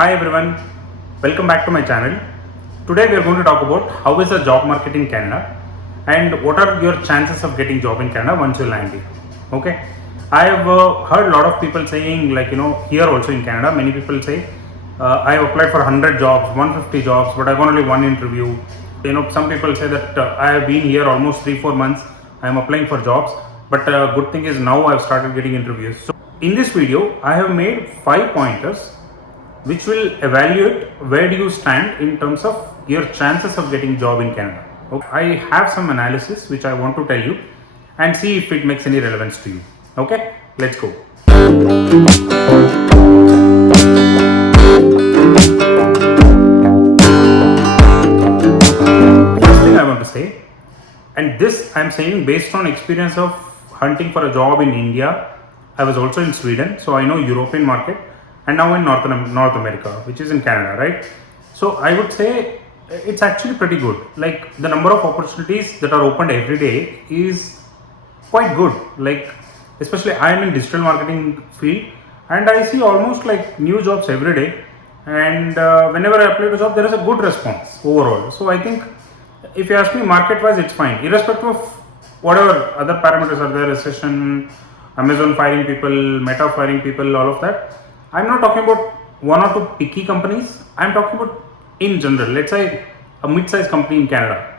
Hi everyone, welcome back to my channel. Today we are going to talk about how is the job market in Canada and what are your chances of getting job in Canada once you land it. Okay, I have heard a lot of people saying here also in Canada many people say I have applied for 100 jobs, 150 jobs, but I got only one interview. Some people say that I have been here almost 3-4 months. I am applying for jobs, but good thing is now I have started getting interviews. So in this video, I have made 5 pointers which will evaluate where do you stand in terms of your chances of getting job in Canada. Okay. I have some analysis which I want to tell you and see if it makes any relevance to you. Okay, let's go. First thing I want to say, and this I am saying based on experience of hunting for a job in India. I was also in Sweden, so I know European market, and now in North America, which is in Canada, right? So I would say it's actually pretty good. Like the number of opportunities that are opened every day is quite good. Like especially I am in digital marketing field, and I see almost like new jobs every day. And whenever I apply to job, there is a good response overall. So I think if you ask me market wise, it's fine, irrespective of whatever other parameters are there, recession, Amazon firing people, Meta firing people, all of that. I'm not talking about one or two picky companies. I'm talking about in general. Let's say a mid-sized company in Canada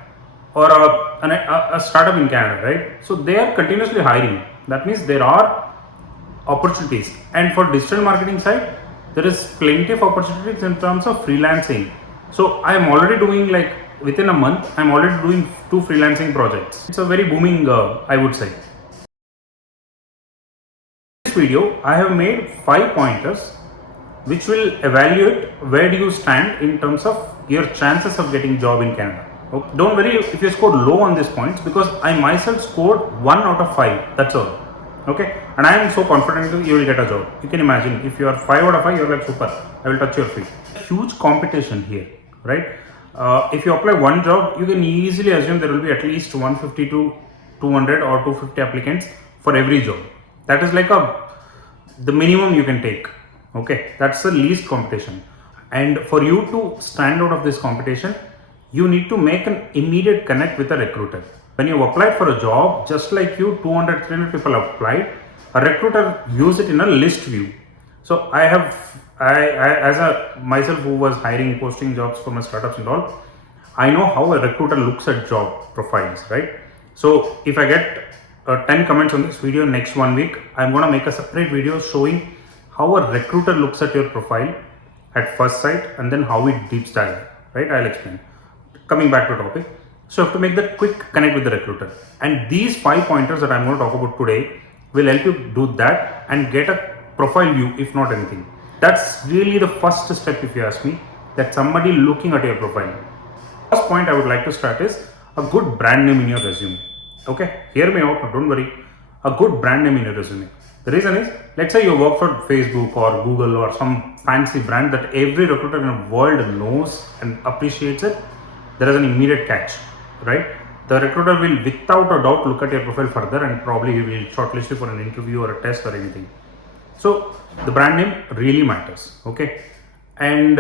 or a startup in Canada, right? So they are continuously hiring. That means there are opportunities. And for digital marketing side, there is plenty of opportunities in terms of freelancing. So I am already doing like within a month, I'm already doing 2 freelancing projects. It's a very booming, I would say. In this video, I have made 5 pointers which will evaluate where do you stand in terms of your chances of getting job in Canada. Okay. Don't worry if you scored low on these points, because I myself scored 1 out of 5. That's all. Okay, and I am so confident you will get a job. You can imagine if you are 5 out of 5, you are like super. I will touch your feet. Huge competition here, right? If you apply one job, you can easily assume there will be at least 150 to 200 or 250 applicants for every job. That is like the minimum you can take. Okay, that's the least competition. And for you to stand out of this competition, you need to make an immediate connect with a recruiter. When you apply for a job, just like you, 200, 300 people applied, a recruiter views it in a list view. So I as a myself who was hiring, posting jobs for my startups and all, I know how a recruiter looks at job profiles, right? So if I get 10 comments on this video next 1 week, I'm going to make a separate video showing how a recruiter looks at your profile at first sight and then how it deep dive, right? I'll explain. Coming back to topic. So you have to make that quick connect with the recruiter. And these 5 pointers that I'm going to talk about today will help you do that and get a profile view, if not anything. That's really the first step, if you ask me, that somebody looking at your profile. First point I would like to start is a good brand name in your resume. Okay, hear me out, don't worry. A good brand name in your resume. The reason is, let's say you work for Facebook or Google or some fancy brand that every recruiter in the world knows and appreciates it. There is an immediate catch, right? The recruiter will without a doubt look at your profile further and probably he will shortlist you for an interview or a test or anything. So the brand name really matters, okay? And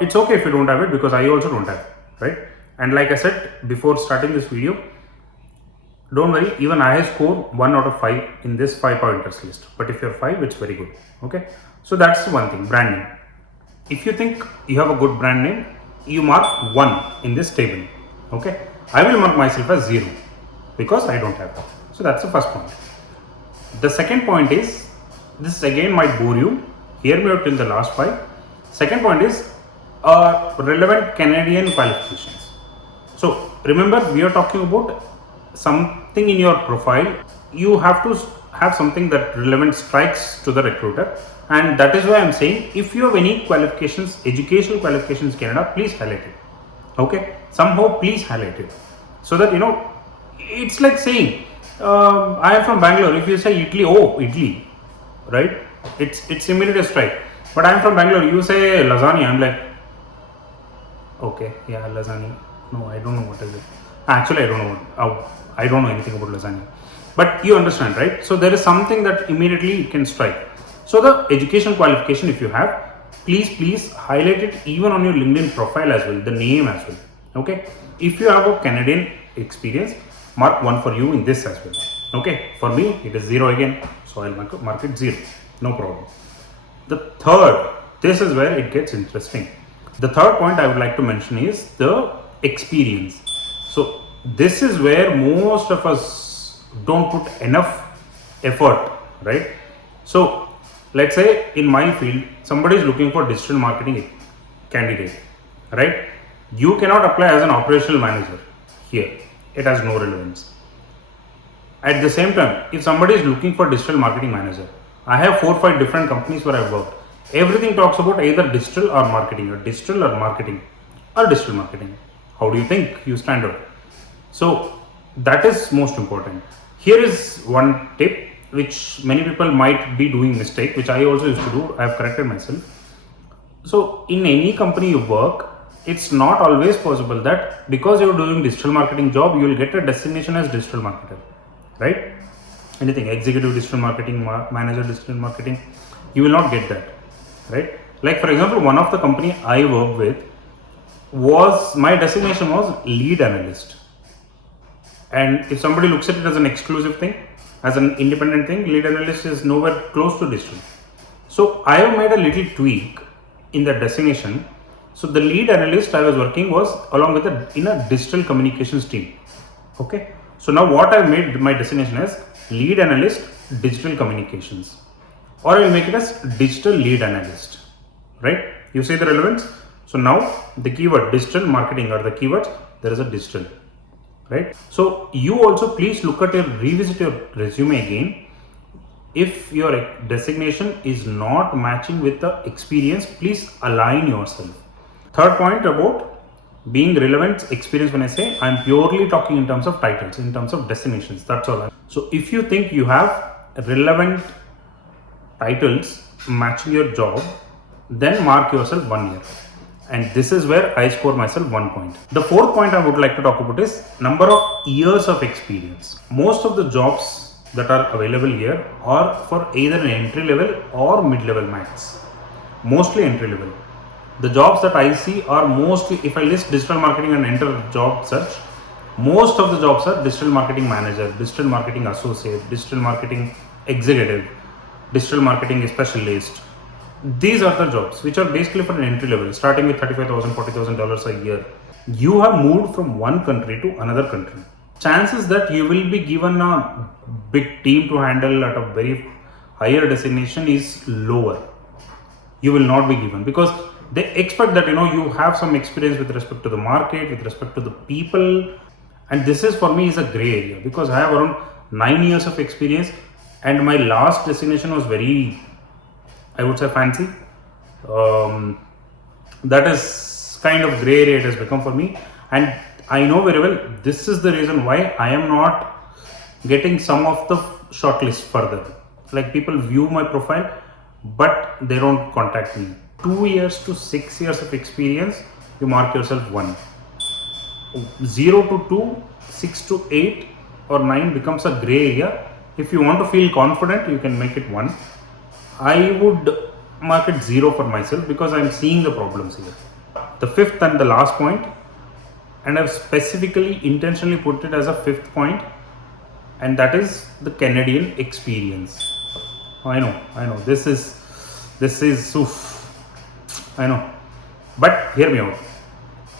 it's okay if you don't have it, because I also don't have it, right? And like I said before starting this video, don't worry, even I have scored 1 out of 5 in this 5 pointers list. But if you're 5, it's very good, okay? So that's one thing, brand name. If you think you have a good brand name, you mark 1 in this table, okay? I will mark myself as 0 because I don't have that. So that's the first point. The second point is, this again might bore you. Hear me out till the last 5. Second point is relevant Canadian qualifications. So remember, we are talking about something in your profile. You have to have something that relevant strikes to the recruiter, and that is why I'm saying if you have any qualifications, educational qualifications in Canada, please highlight it. Okay, somehow please highlight it, so that it's like saying I am from Bangalore. If you say Italy, oh Italy, right? It's immediate strike. But I am from Bangalore. You say lasagna, I'm like, okay, yeah, lasagna. No, I don't know what is it. Actually, I don't know I don't know anything about lasagna. But you understand, right? So there is something that immediately can strike. So the education qualification, if you have, please highlight it even on your LinkedIn profile as well, the name as well. Okay, if you have a Canadian experience, mark 1 for you in this as well. Okay, for me it is 0 again, so I'll mark it 0, no problem. The third, this is where it gets interesting. The third point I would like to mention is the experience. So this is where most of us don't put enough effort, right? So let's say in my field, somebody is looking for digital marketing candidate, right? You cannot apply as an operational manager here. It has no relevance. At the same time, if somebody is looking for digital marketing manager, I have 4 or 5 different companies where I've worked. Everything talks about either digital or marketing, or digital or marketing, or digital marketing. How do you think you stand out? So that is most important. Here is one tip which many people might be doing mistake, which I also used to do. I have corrected myself. So in any company you work, it's not always possible that because you're doing digital marketing job, you will get a designation as digital marketer, right? Anything executive digital marketing, manager digital marketing, you will not get that, right? Like for example, one of the company I worked with was, my designation was lead analyst. And if somebody looks at it as an exclusive thing, as an independent thing, lead analyst is nowhere close to digital. So I have made a little tweak in the designation. So the lead analyst I was working was along with in a digital communications team. Okay. So now what I've made my designation as lead analyst digital communications, or I will make it as digital lead analyst, right? You see the relevance? So now the keyword digital marketing, or the keywords, there is a digital, right? So you also please look at revisit your resume again. If your designation is not matching with the experience, please align yourself. Third point about being relevant experience, when I say, I'm purely talking in terms of titles, in terms of destinations, that's all. So if you think you have relevant titles matching your job, then mark yourself 1 year. And this is where I score myself 1 point. The fourth point I would like to talk about is number of years of experience. Most of the jobs that are available here are for either an entry level or mid-level max. Mostly entry level. The jobs that I see are mostly, if I list digital marketing and enter job search, most of the jobs are digital marketing manager, digital marketing associate, digital marketing executive, digital marketing specialist. These are the jobs which are basically for an entry level, starting with $35,000, $40,000 a year. You have moved from one country to another country. Chances that you will be given a big team to handle at a very higher designation is lower. You will not be given, because they expect that you have some experience with respect to the market, with respect to the people. And this is, for me, is a gray area, because I have around 9 years of experience and my last designation was very, I would say, fancy. That is kind of gray area it has become for me, and I know very well this is the reason why I am not getting some of the shortlist further. Like, people view my profile but they don't contact me. 2 years to 6 years of experience, you mark yourself 1. 0 to 2, 6 to 8 or 9 becomes a gray area. If you want to feel confident, you can make it 1. I would mark it 0 for myself, because I am seeing the problems here. The fifth and the last point, and I've specifically intentionally put it as a fifth point, and that is the Canadian experience. I know, this is oof, I know, but hear me out.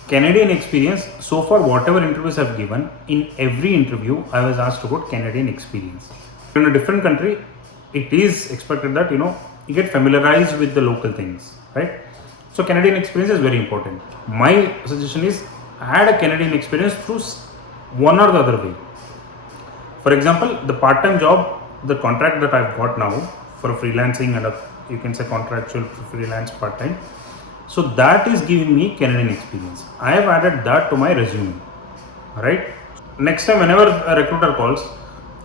Canadian experience, so far whatever interviews I've given, in every interview I was asked about Canadian experience. In a different country, it is expected that you get familiarized with the local things, right? So Canadian experience is very important. My suggestion is, add a Canadian experience through one or the other way. For example, the part-time job, the contract that I've got now for freelancing and you can say contractual freelance part-time, so that is giving me Canadian experience. I have added that to my resume, right? Next time whenever a recruiter calls,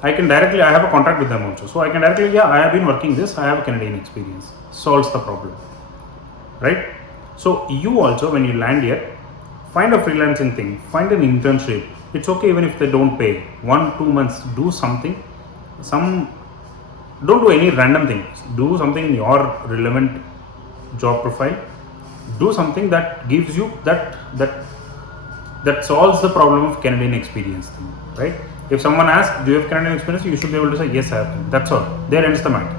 I have a contract with them also, so I can directly, I have been working this, I have a Canadian experience. Solves the problem, right? So you also, when you land here, find a freelancing thing, find an internship. It's okay even if they don't pay. 1-2 months, do something. Don't do any random things. Do something in your relevant job profile, do something that gives you that solves the problem of Canadian experience thing, right? If someone asks, do you have Canadian experience, you should be able to say, yes, I have. That's all. There ends the matter.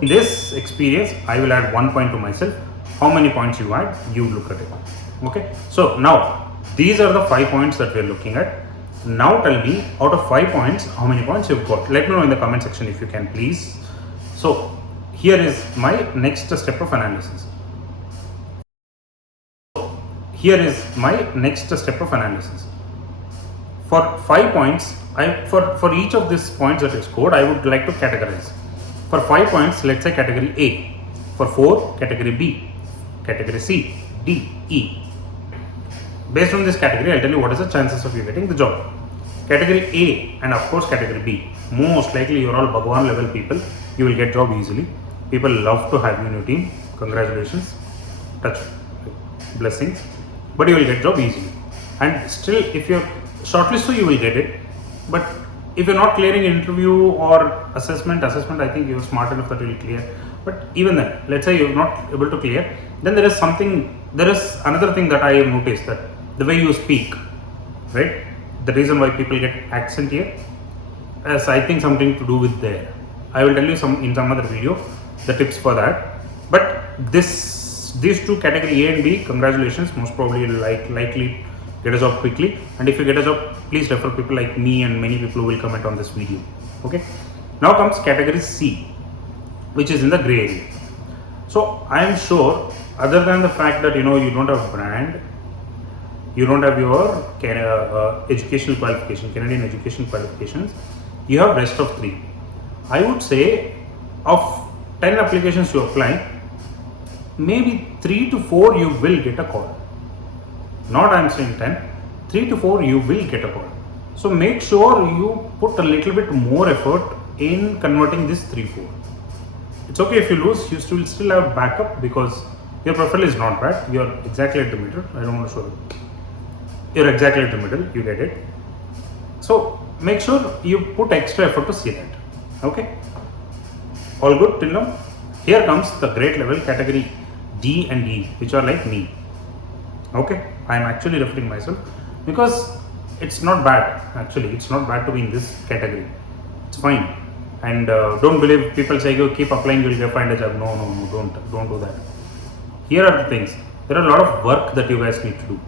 In this experience, I will add 1 point to myself. How many points you add, you look at it. Okay. So now these are the 5 points that we are looking at. Now tell me, out of 5 points, how many points you've got. Let me know in the comment section if you can, please. So here is my next step of analysis. For 5 points, for each of these points that is scored, I would like to categorize. For 5 points, let's say category A. For 4, category B, category C, D, E. Based on this category, I'll tell you what is the chances of you getting the job. Category A and of course category B, most likely you're all Bhagwan level people, you will get job easily. People love to have you in your team. Congratulations, touch, blessings, but you will get job easily. And still, if you're shortlisted, you will get it. But if you're not clearing interview or assessment, I think you're smart enough that you will clear. But even then, let's say you're not able to clear, then there is another thing that I have noticed, that the way you speak, right? The reason why people get accent here has, I think, something to do with there. I will tell you in some other video the tips for that. But these two, category A and B, congratulations, most probably you'll likely get a job quickly. And if you get a job, please refer people like me and many people who will comment on this video. Okay. Now comes category C, which is in the gray area. So I am sure, other than the fact that you don't have brand, you don't have your educational qualification, Canadian education qualifications, you have rest of 3. I would say of 10 applications you apply, maybe 3 to 4 you will get a call. Not I'm saying 10, 3 to 4 you will get a call. So make sure you put a little bit more effort in converting this 3-4. It's okay if you lose, you still have backup because your profile is not bad. You're exactly at the middle. I don't want to show it. You're exactly at the middle, you get it. So make sure you put extra effort to see that. Okay. All good till now? Here comes the grade level category D and E, which are like me. Okay. I am actually referring myself because it's not bad. Actually, it's not bad to be in this category. It's fine. And don't believe people say you keep applying, you'll get find a job. No, don't do that. Here are the things. There are a lot of work that you guys need to do.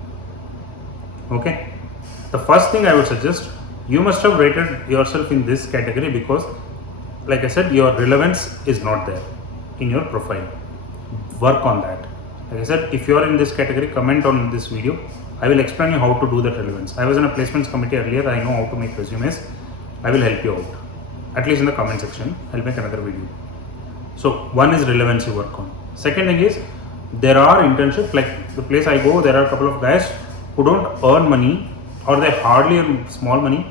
Okay. The first thing I would suggest, you must have rated yourself in this category because, like I said, your relevance is not there in your profile. Work on that. Like I said, if you are in this category, comment on this video. I will explain you how to do that relevance. I was in a placements committee earlier. I know how to make resumes. I will help you out. At least in the comment section. I'll make another video. So one is relevance you work on. Second thing is, there are internships, like the place I go, there are a couple of guys who don't earn money or they hardly earn small money,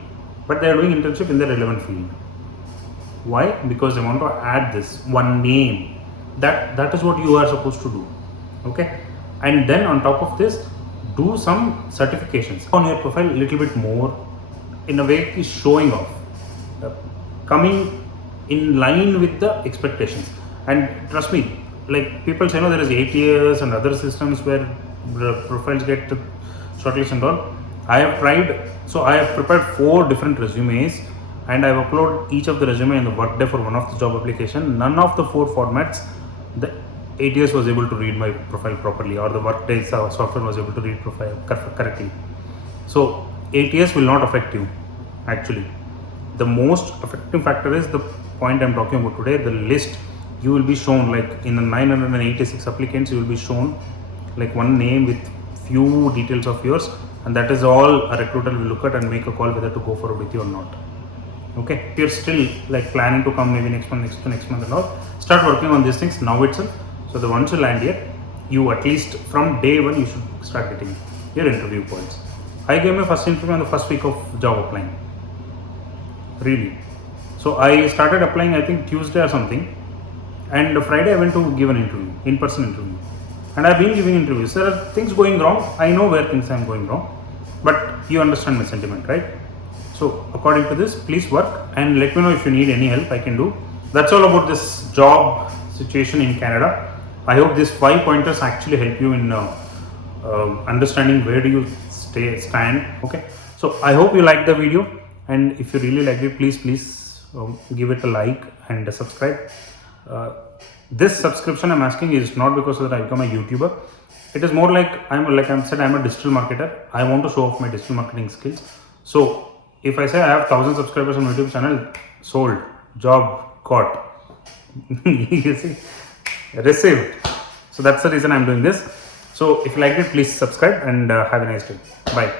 but they are doing internship in the relevant field. Why? Because they want to add this one name. That is what you are supposed to do. Okay. And then on top of this, do some certifications on your profile a little bit more, in a way is showing off, coming in line with the expectations. And trust me, like people say, no, there is ATS and other systems where the profiles get shortlisted and all. I have tried, so I have prepared 4 different resumes and I have uploaded each of the resume in the workday for one of the job application. None of the 4 formats, the ATS was able to read my profile properly, or the workday software was able to read profile correctly. So ATS will not affect you. Actually, the most affecting factor is the point I'm talking about today. The list, you will be shown, like in the 986 applicants, you will be shown like one name with few details of yours, and that is all a recruiter will look at and make a call whether to go forward with you or not. Okay, if you're still like planning to come maybe next month and all, start working on these things now itself. So the once you land here, you at least from day 1 you should start getting your interview points. I gave my first interview on the first week of job applying. Really. So I started applying, I think Tuesday or something, and Friday I went to give an interview, in-person interview. And I've been giving interviews. There are things going wrong. I know where things are going wrong, but you understand my sentiment, right? So according to this, please work and let me know if you need any help I can do. That's all about this job situation in Canada. I hope these 5 pointers actually help you in understanding where do you stand. Okay, so I hope you liked the video, and if you really liked it, please give it a like and a subscribe. This subscription I'm asking is not because that I become a YouTuber. It is more like I'm a digital marketer. I want to show off my digital marketing skills. So if I say I have 1,000 subscribers on YouTube channel, sold, job got, you see, received. So that's the reason I'm doing this. So if you liked it, please subscribe and have a nice day. Bye.